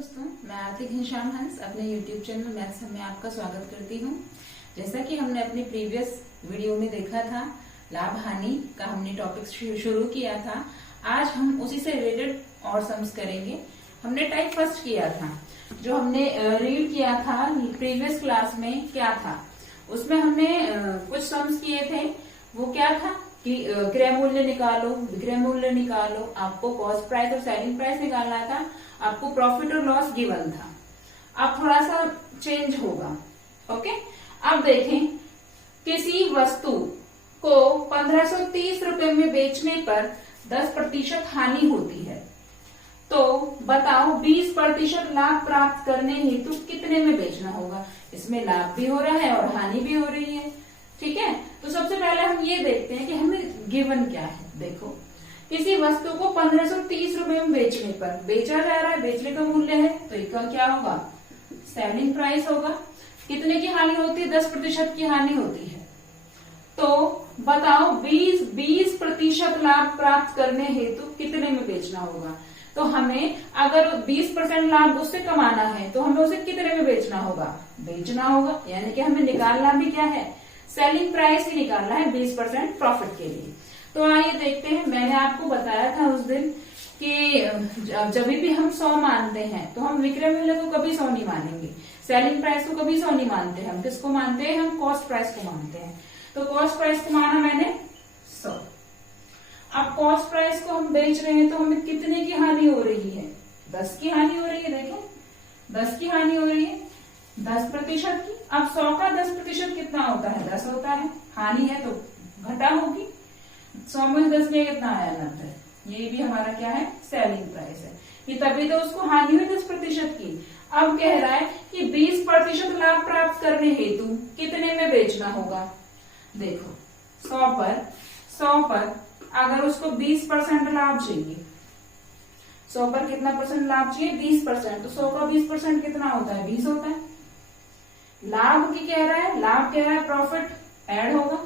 दोस्तों, मैं आरती घनश्याम हंस अपने YouTube चैनल मैथ्स में आपका स्वागत करती हूँ। जैसा कि हमने अपनी प्रीवियस वीडियो में देखा था, लाभ हानि का हमने टॉपिक शुरू किया था। आज हम उसी से रिलेटेड और सम्स करेंगे। हमने टाइप फर्स्ट किया था, जो हमने रीड किया था प्रीवियस क्लास में क्या था, उसमें हमने कुछ सम्स किए थे। वो क्या था कि क्रय मूल्य निकालो, विक्रय मूल्य निकालो, आपको कॉस्ट प्राइस और सेलिंग प्राइस निकालना था, आपको प्रॉफिट और लॉस गिवन था। अब थोड़ा सा चेंज होगा। ओके, अब देखें, किसी वस्तु को 1530 रुपए में बेचने पर 10% हानि होती है, तो बताओ 20% लाभ प्राप्त करने हेतु कितने में बेचना होगा। इसमें लाभ भी हो रहा है और हानि भी हो रही है। ठीक है, तो सबसे पहले हम ये देखते हैं कि हमें गिवन क्या है। देखो, किसी वस्तु को 1530 रुपए में बेचने पर बेचा जा रहा है, बेचने का मूल्य है, तो इसका क्या होगा, सेलिंग प्राइस होगा। कितने की हानि होती है, 10% की हानि होती है। तो बताओ 20% लाभ प्राप्त करने हेतु कितने में बेचना होगा। तो हमें अगर 20% लाभ उससे कमाना है तो हमें उसे कितने में बेचना होगा, बेचना होगा। यानी कि हमें निकालना भी क्या है, सेलिंग प्राइस ही निकालना है 20% प्रॉफिट के लिए। तो आइए देखते हैं। मैंने आपको बताया था उस दिन कि जब भी हम 100 मानते हैं तो हम विक्रय मूल्य को कभी 100 नहीं मानेंगे, सेलिंग प्राइस को कभी 100 नहीं मानते। हम किसको मानते हैं, हम कॉस्ट प्राइस को मानते हैं। तो कॉस्ट प्राइस को माना मैंने 100। अब कॉस्ट प्राइस को हम बेच रहे हैं तो हमें कितने की हानि हो रही है, 10 की हानि हो रही है। देखो, 10 की हानि हो रही है, 10% की। अब 100 का 10% कितना होता है, 10 होता है। हानि है तो घटा होगी। 100 में 10 में कितना आया, 90। ये भी हमारा क्या है, सेलिंग प्राइस है। कि तभी तो उसको हानि हुई 10% की। अब कह रहा है कि 20% लाभ प्राप्त करने हेतु कितने में बेचना होगा। देखो, 100 पर अगर उसको 20% लाभ चाहिए, 100 पर कितना परसेंट लाभ चाहिए, 20%। तो 100 का 20% कितना होता है, 20 होता है। लाभ की कह रहा है, लाभ कह रहा है प्रॉफिट ऐड होगा।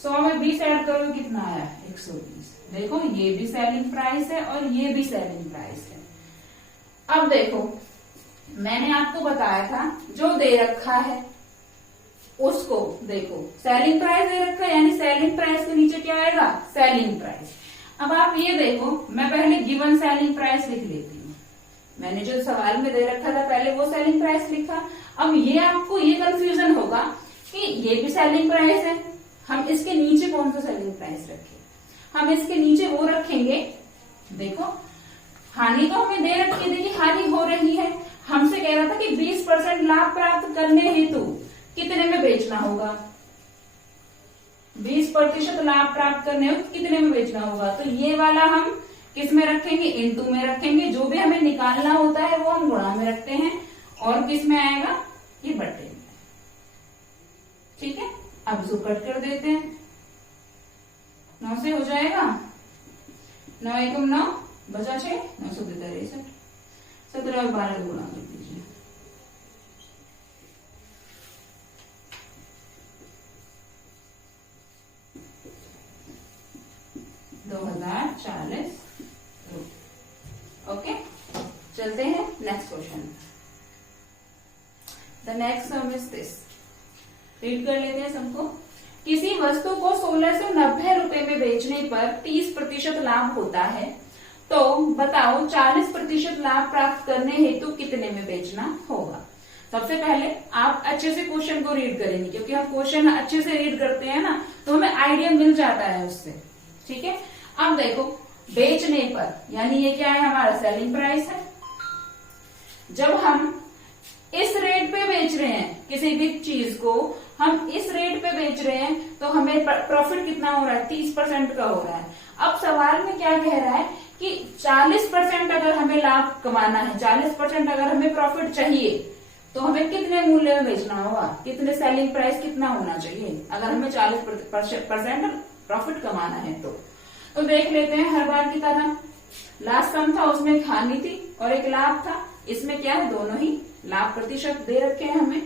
100 में 20 ऐड करोगे कितना आया, 120। देखो, ये भी सेलिंग प्राइस है और ये भी सेलिंग प्राइस है। अब देखो, मैंने आपको बताया था जो दे रखा है उसको देखो, सेलिंग प्राइस दे रखा है, यानी सेलिंग प्राइस के नीचे क्या आएगा, सेलिंग प्राइस। अब आप ये देखो, मैं पहले गिवन सेलिंग प्राइस लिख लेती हूँ। मैंने जो सवाल में दे रखा था पहले वो सेलिंग प्राइस लिखा। अब ये आपको ये कंफ्यूजन होगा कि ये भी सेलिंग प्राइस है, हम इसके नीचे कौन सा सेलिंग प्राइस रखें। हम इसके नीचे वो रखेंगे, देखो हानि तो हमें दे रखी है, देखिए हानि हो रही है। हमसे कह रहा था कि 20% लाभ प्राप्त करने हेतु कितने में बेचना होगा, 20% लाभ प्राप्त करने हेतु कितने में बेचना होगा। तो ये वाला हम किस में रखेंगे, इनटू में रखेंगे। जो भी हमें निकालना होता है वो हम गुणा में रखते हैं, और किस में आएगा, ये बटे में। ठीक है, अब इसको कट कर देते हैं। 9 से हो जाएगा, 9 एकम 9 बचा 6, 9 सौ 63, 17 और 12 गुणा कर दीजिए। ओके, चलते हैं next question. The next sum is this, read कर लेते हैं सबको। किसी वस्तु को 1690 रुपए में बेचने पर 30% लाभ होता है, तो बताओ 40% लाभ प्राप्त करने हेतु कितने में बेचना होगा। सबसे पहले आप अच्छे से क्वेश्चन को रीड करेंगे, क्योंकि हम क्वेश्चन अच्छे से रीड करते हैं ना, तो हमें आइडिया मिल जाता है उससे। ठीक है, अब देखो, बेचने पर यानी ये क्या है, हमारा सेलिंग प्राइस है। जब हम इस रेट पे बेच रहे हैं किसी भी चीज को, हम इस रेट पे बेच रहे हैं, तो हमें प्रॉफिट कितना हो रहा है, 30% का हो रहा है। अब सवाल में क्या कह रहा है कि 40% अगर हमें लाभ कमाना है, 40% अगर हमें प्रॉफिट चाहिए, तो हमें कितने मूल्य में बेचना होगा, कितने सेलिंग प्राइस कितना होना चाहिए अगर हमें 40% प्रॉफिट कमाना है। तो देख लेते हैं, हर बार की तरह लास्ट सम था, उसमें एक हानि थी और एक लाभ था। इसमें क्या है, दोनों ही लाभ प्रतिशत दे रखे हैं हमें।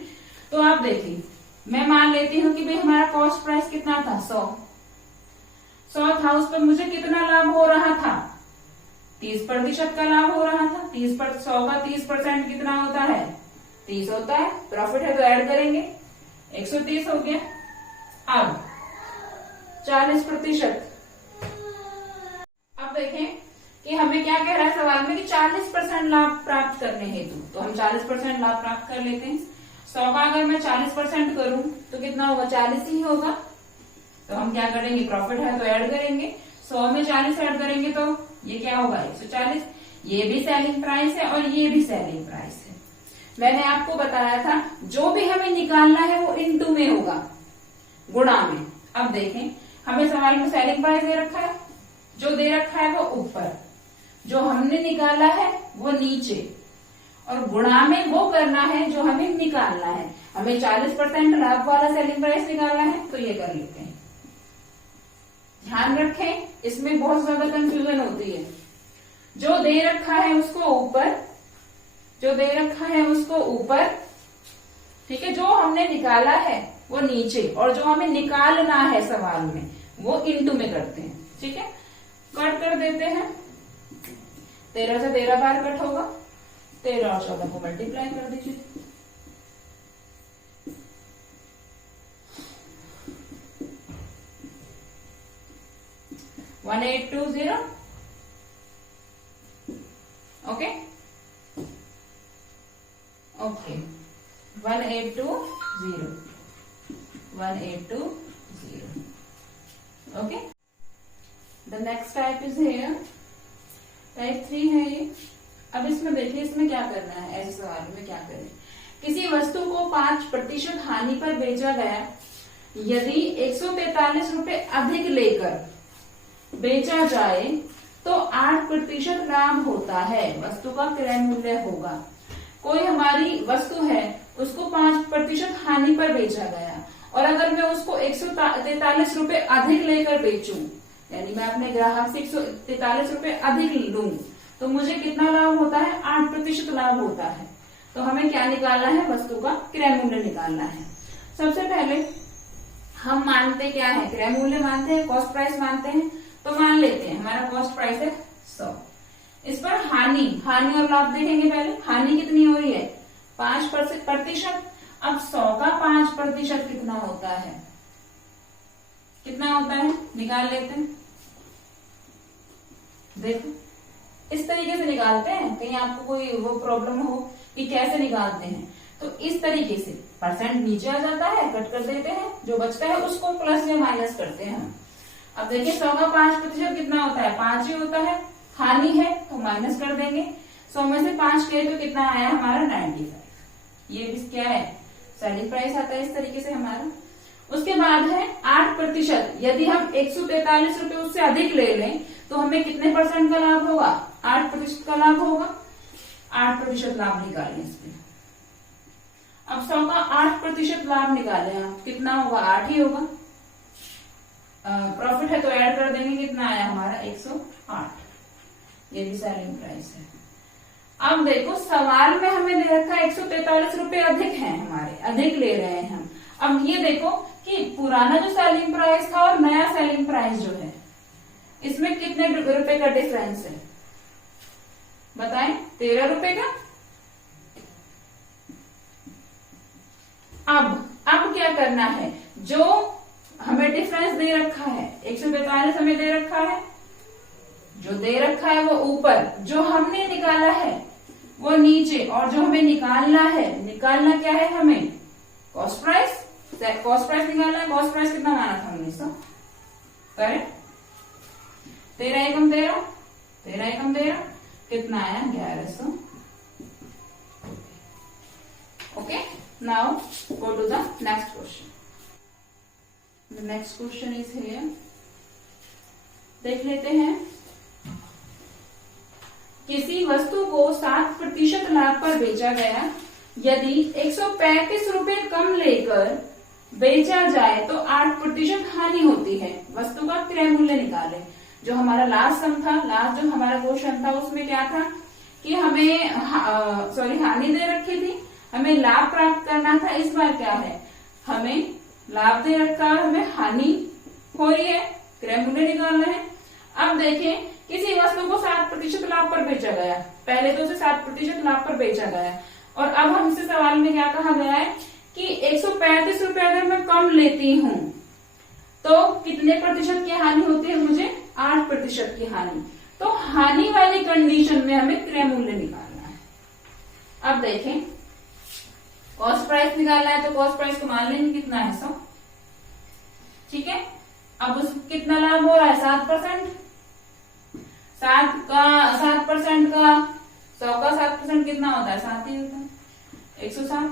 तो आप देखिए, मैं मान लेती हूँ कि भाई हमारा कॉस्ट प्राइस कितना था, 100 था। उस पर मुझे कितना लाभ हो रहा था, 30% का लाभ हो रहा था। 100 का 30% कितना होता है? 30 होता है। प्रॉफिट है तो ऐड करेंगे, 130 हो गया। अब 40%। अब देखें कि हमें क्या कह रहा है सवाल में कि 40% लाभ प्राप्त करने हेतु, तो हम 40% लाभ प्राप्त कर लेते हैं। 100 का अगर मैं 40% करूं तो कितना होगा? 40 ही होगा। तो हम क्या करेंगे? प्रॉफिट है तो ऐड करेंगे, 100 में 40 ऐड करेंगे तो ये क्या होगा? 140। ये भी सेलिंग प्राइस है और ये भी सेलिंग प्राइस है। मैंने आपको बताया था जो भी हमें निकालना है वो इनटू में होगा, गुणा में। अब देखें, हमें सवाल में सेलिंग प्राइस दे रखा है, जो दे रखा है वो ऊपर, जो हमने निकाला है वो नीचे, और गुणा में वो करना है जो हमें निकालना है। हमें 40% लाभ वाला सेलिंग प्राइस निकालना है तो ये कर लेते हैं। ध्यान रखें, इसमें बहुत ज्यादा कंफ्यूजन होती है। जो दे रखा है उसको ऊपर, जो दे रखा है उसको ऊपर, ठीक है, जो हमने निकाला है वो नीचे, और जो हमें निकालना है सवाल में वो इनटू में करते हैं। ठीक है, कट कर देते हैं। 13 से 13 बार कट होगा, 13 और 14 को मल्टीप्लाई कर दीजिए। One 1820। Okay okay, 1820, 1820। Okay, the next type is here, type 3 है ये। अब इसमें देखिए, इसमें क्या करना है, ऐसे सवाल में क्या करें। किसी वस्तु को 5% हानि पर बेचा गया, यदि 143 रुपए अधिक लेकर बेचा जाए तो 8% लाभ होता है, वस्तु का क्रय मूल्य होगा। कोई हमारी वस्तु है, उसको 5% हानि पर बेचा गया, और अगर मैं उसको 143 रुपए अधिक लेकर बेचूं, यानी मैं अपने ग्राहक से 143 रुपए अधिक लूं, तो मुझे कितना लाभ होता है? 8% लाभ होता है। तो हमें क्या निकालना है? वस्तु का क्रय मूल्य निकालना है। सबसे पहले हम मानते क्या है? क्रय मूल्य मानते हैं, कॉस्ट प्राइस मानते हैं। तो मान लेते हैं हमारा कॉस्ट प्राइस है 100। इस पर हानि और लाभ देखेंगे। पहले हानि कितनी हो रही है? 5%। अब 100 का 5% कितना होता है? कितना होता है? निकाल लेते हैं। देखो, इस तरीके से निकालते हैं, कहीं आपको कोई वो प्रॉब्लम हो कि कैसे निकालते हैं, तो इस तरीके से परसेंट नीचे आ जाता है, कट कर देते हैं, जो बचता है उसको प्लस या माइनस करते हैं। अब देखिए 100 का 5% कितना होता है? 5 ही होता है। हानि है तो माइनस कर देंगे। 100 में से 5 किए तो कितना आया हमारा? 95। ये भी क्या है? सेलिंग प्राइस आता है इस तरीके से हमारा। उसके बाद है 8%। यदि हम 143 रुपए उससे अधिक ले लें तो हमें कितने परसेंट का लाभ होगा? 8% का लाभ होगा। 8% लाभ निकालें इसमें। अब 100 का 8% लाभ निकालें आप, कितना होगा? 8 ही होगा। प्रॉफिट है तो ऐड कर देंगे, कितना आया हमारा? 108। ये भी सेलिंग प्राइस है। अब देखो, सवाल में हमें दे रखा है 143 रुपए अधिक है हमारे, अधिक ले रहे हैं हम। अब ये देखो कि पुराना जो सेलिंग प्राइस था और नया सेलिंग प्राइस जो है, इसमें कितने रुपए का डिफरेंस है? बताएं। 13 रुपए का। अब क्या करना है? जो हमें डिफरेंस दे रखा है 143 हमें दे रखा है, जो दे रखा है वो ऊपर, जो हमने निकाला है वो नीचे, और जो हमें निकालना है, निकालना क्या है हमें? Cost price. कॉस्ट प्राइस निकालना है। कॉस्ट प्राइस कितना माना था? 1900। करेक्ट। 13 एकम 13, 13 एकम 13, कितना आया? 1100। Okay, now go to the next question. The next question is here. देख लेते हैं। किसी वस्तु को 7% लाभ पर बेचा गया, यदि 135 रुपए कम लेकर बेचा जाए तो 8% हानि होती है। वस्तु का क्रय मूल्य निकालें। जो हमारा लास्ट सम था, लास्ट जो हमारा क्वेश्चन था, उसमें क्या था कि हमें हानि दे रखी थी, हमें लाभ प्राप्त करना था। इस बार क्या है? हमें लाभ दे रखा है, हमें हानि हो रही है, क्रय मूल्य निकालना है। अब देखें किसी वस्तु को 7% लाभ पर बेचा गया, पहले तो उसे 7% लाभ पर बेचा गया, और अब हमसे सवाल में क्या कहा गया है कि 135 रुपए अगर मैं कम लेती हूं तो कितने प्रतिशत की हानि होती है, मुझे 8% की हानि। तो हानि वाली कंडीशन में हमें क्रय मूल्य निकालना है। अब देखें, कॉस्ट प्राइस निकालना है तो कॉस्ट प्राइस को मान लेंगे कितना है 100, ठीक है। अब उस कितना लाभ हो रहा है 7%, 7% का 100 का 7% कितना होता है 7 ही होता है, 107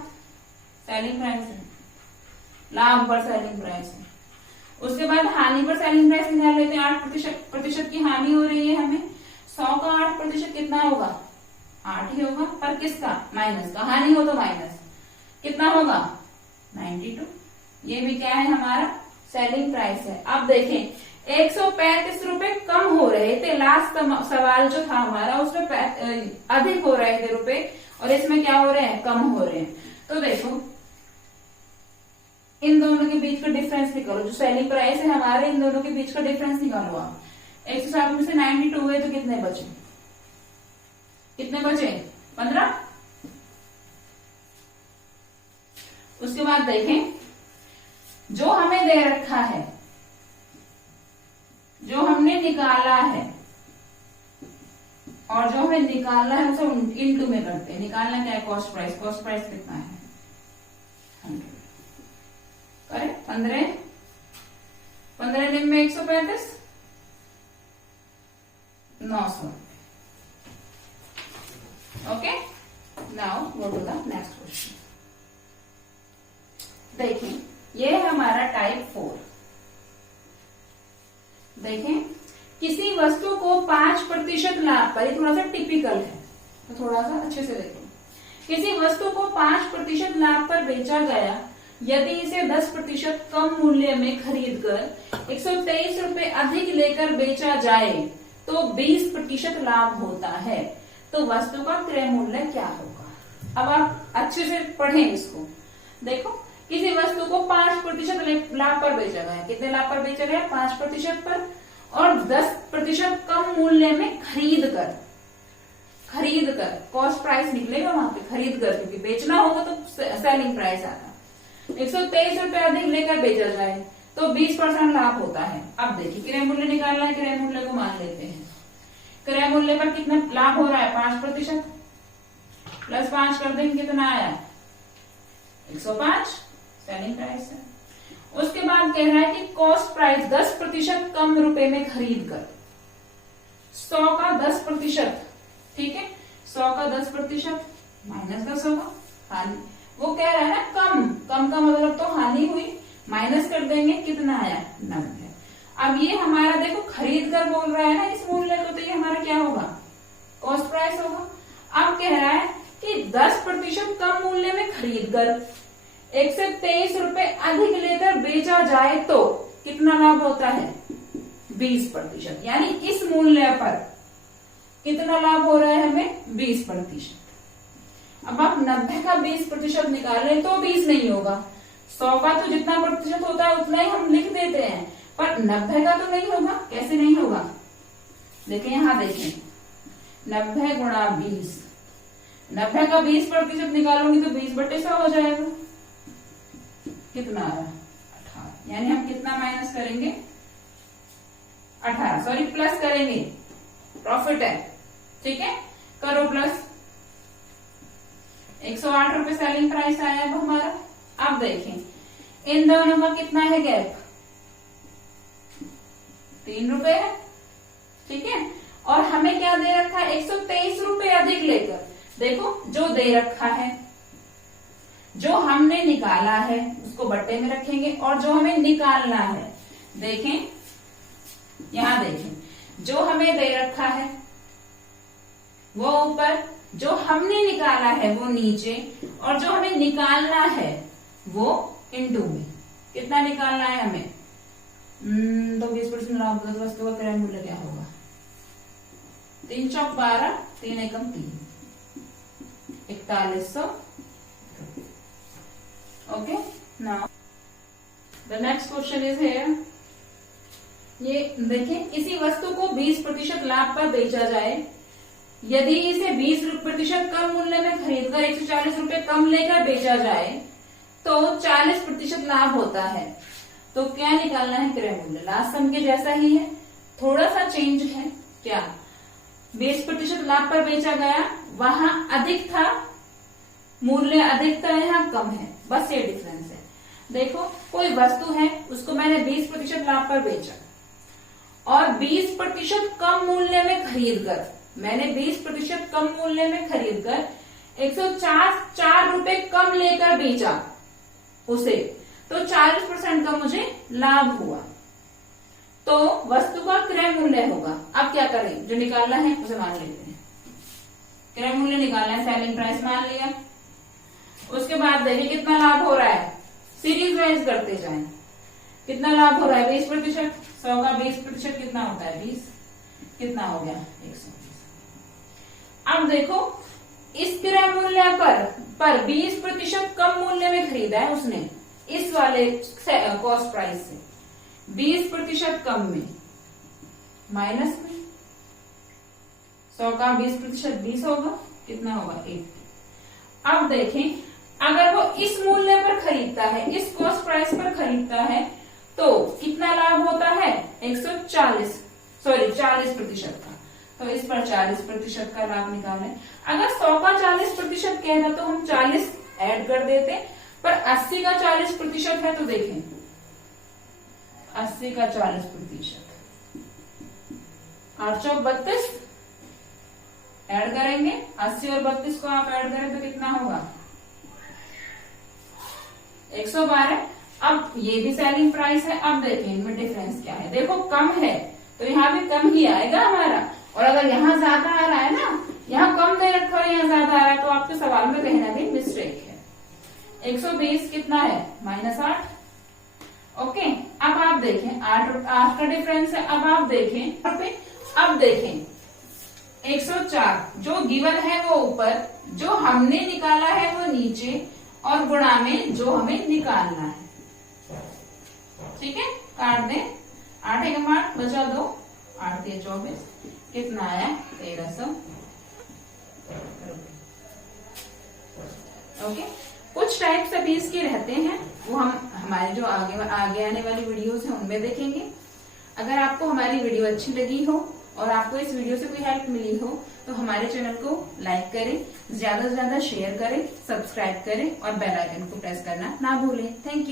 सेलिंग प्राइस है, लाभ पर सेलिंग प्राइस है। उसके बाद हानि पर सेलिंग प्राइस निकाल लेते हैं, 8% की हानि हो रही है हमें, 100 का 8% कितना होगा 8 ही होगा, पर किसका माइनस का, हानि हो तो माइनस कितना होगा 92, ये भी क्या है हमारा सेलिंग प्राइस है। अब देखें 135 रुपए कम हो रहे थे, लास्ट सवाल जो था हमारा उसमें अधिक हो रहे थे रुपए, और इसमें क्या हो रहे हैं कम हो रहे हैं। तो देखो इन दोनों के बीच का डिफरेंस निकालो, जो सेलिंग प्राइस है हमारे, इन दोनों के बीच का डिफरेंस निकालो आप। 107 में से 92 हुए तो कितने बचे, कितने बचे 15। उसके बाद देखें जो हमें दे रखा है, जो हमने निकाला है और जो हमें निकालना है उसे इनटू में करते हैं। निकालना क्या है कॉस्ट प्राइस, कॉस्ट प्राइस कितना है 100, करेक्ट 15 दिन में 135 900। Okay, now go to the next question. देखिए ये है हमारा टाइप 4। देखें किसी वस्तु को 5% लाभ पर, ये थोड़ा सा टिपिकल है तो थोड़ा सा अच्छे से देखो। किसी वस्तु को 5% लाभ पर बेचा गया, यदि इसे 10% कम मूल्य में खरीदकर 123 रुपए अधिक लेकर बेचा जाए तो 20% लाभ होता है, तो वस्तु का क्रय मूल्य क्या होगा। अब आप अच्छे से पढ़ें इसको। देखो किसी वस्तु को 5% लाभ पर बेचा गया, कितने लाभ पर बेचा गया 5% पर, और 10% कम मूल्य में खरीद कर कॉस्ट प्राइस निकलेगा वहां पे, खरीद कर, क्योंकि बेचना होगा तो सेलिंग प्राइस आता। 123 रुपए अधिक लेकर बेचा जाए तो 20% लाभ होता है। अब देखिए क्रय मूल्य निकालना है, क्रय मूल्य को मान लेते हैं। क्रय मूल्य पर कितना लाभ हो रहा है 5%, प्लस 5 कर देंगे कितना आया 105 सेलिंग प्राइस है। उसके बाद कह रहा है कि कॉस्ट प्राइस 10% कम रुपए में खरीद कर, 100 का 10%, ठीक है, 100 का 10% माइनस 10 होगा, हानि वो कह रहा है ना कम का मतलब तो हानि हुई, माइनस कर देंगे कितना आया 90। अब ये हमारा देखो खरीद कर बोल रहा है ना इस मूल्य को, तो ये हमारा क्या होगा कॉस्ट प्राइस होगा। अब कह रहा है कि 10% कम मूल्य में खरीद कर 123 रुपए अधिक लेकर बेचा जाए तो कितना लाभ होता है 20%, यानी इस मूल्य पर कितना लाभ हो रहा है हमें 20%। अब आप 90 का 20% निकालें तो 20 नहीं होगा, 100 का तो जितना प्रतिशत होता है उतना ही हम लिख देते हैं, पर 90 का तो नहीं होगा। कैसे नहीं होगा, देखें यहां देखें 90 गुणा 20, 90 का 20% निकालूंगी तो 20/100 हो जाएगा, कितना आया 18, यानी हम कितना माइनस करेंगे 18, सॉरी प्लस करेंगे, प्रॉफिट है, ठीक है, करो प्लस। 108 रुपए सेलिंग प्राइस आया अब हमारा। अब देखें इन दोनों का कितना है गैप 3 रुपए है, ठीक है, और हमें क्या दे रखा है 123 रुपए अधिक लेकर। देखो जो दे रखा है, जो हमने निकाला है उसको बट्टे में रखेंगे, और जो हमें निकालना है, देखें यहां देखें जो हमें दे रखा है वो ऊपर, जो हमने निकाला है वो नीचे, और जो हमें निकालना है वो इनटू में। कितना निकालना है हमें तो 20% लाभ वस्तु का क्रय मूल्य क्या होगा 3 चौक 12, 3 एकम 3, 4100। Okay, now the next question is here. ये देखें, इसी वस्तु को 20% लाभ पर बेचा जाए, यदि इसे 20% कम मूल्य में खरीदकर 140 रुपए कम लेकर बेचा जाए तो 40% लाभ होता है। तो क्या निकालना है? क्रय मूल्य। लास्ट सम के जैसा ही है, थोड़ा सा चेंज है। क्या? 20% लाभ पर बेचा गया, वहां अधिक था, मूल्य अधिक था, यहाँ कम है, बस ये डिफरेंस है। देखो, कोई वस्तु है, उसको मैंने 20% लाभ पर बेचा और 20% कम मूल्य में खरीदकर, मैंने 20% कम मूल्य में खरीदकर 104 रुपए कम लेकर बेचा उसे, तो 40% का मुझे लाभ हुआ, तो वस्तु का क्रय मूल्य होगा। अब क्या करें? जो निकालना है उसे मान लेते हैं। क्रय मूल्य निकालना है, सेलिंग प्राइस मान लिया। उसके बाद देखिए कितना लाभ हो रहा है, सीरीज वाइज करते जाएं। कितना लाभ हो रहा है? 20%। 100 का 20% कितना होता है? 20। कितना हो गया? 120। अब देखो, इस क्रय मूल्य पर 20% कम मूल्य में खरीदा है उसने, इस वाले कॉस्ट प्राइस से 20% कम में, माइनस में 100 का 20% 20 होगा, कितना होगा? 80। अब देखें, अगर वो इस मूल्य पर खरीदता है, इस कॉस्ट प्राइस पर खरीदता है, तो कितना लाभ होता है? 40% का। तो इस पर 40% का लाभ निकालें। अगर 100 का 40% कहता तो हम 40 ऐड कर देते, पर 80 का 40% है, तो देखें 80 का 40%, 8 चौक 32 ऐड करेंगे, 80 और 32 को आप ऐड करें तो कितना होगा? 112। अब ये भी सेलिंग प्राइस है। अब देखें इनमें डिफरेंस क्या है। देखो, कम है तो यहाँ भी कम ही आएगा हमारा, और अगर यहाँ ज्यादा आ रहा है ना, यहाँ कम दे रखा है, यहाँ ज्यादा आ रहा है, तो आपके सवाल में कहीं ना कहीं मिस्टेक है। 120 कितना है? -8। ओके, अब आप देखें 8 का डिफरेंस है। अब आप देखें, अब देखें 104 जो गिवन है वो ऊपर, जो हमने निकाला है वो नीचे, और गुणा में जो हमें निकालना है। ठीक है, काट दें। 8 एकम 8 बचा 2, 8 3 24, कितना आया? 1300। ओके, कुछ टाइप्स अभी इसके रहते हैं, वो हम हमारे जो आगे आने वाली वीडियोस हैं उनमें देखेंगे। अगर आपको हमारी वीडियो अच्छी लगी हो और आपको इस वीडियो से कोई हेल्प मिली हो तो हमारे चैनल को लाइक करें, ज्यादा से ज्यादा शेयर करें, सब्सक्राइब करें और बेल आइकन को प्रेस करना ना भूलें। Thank you.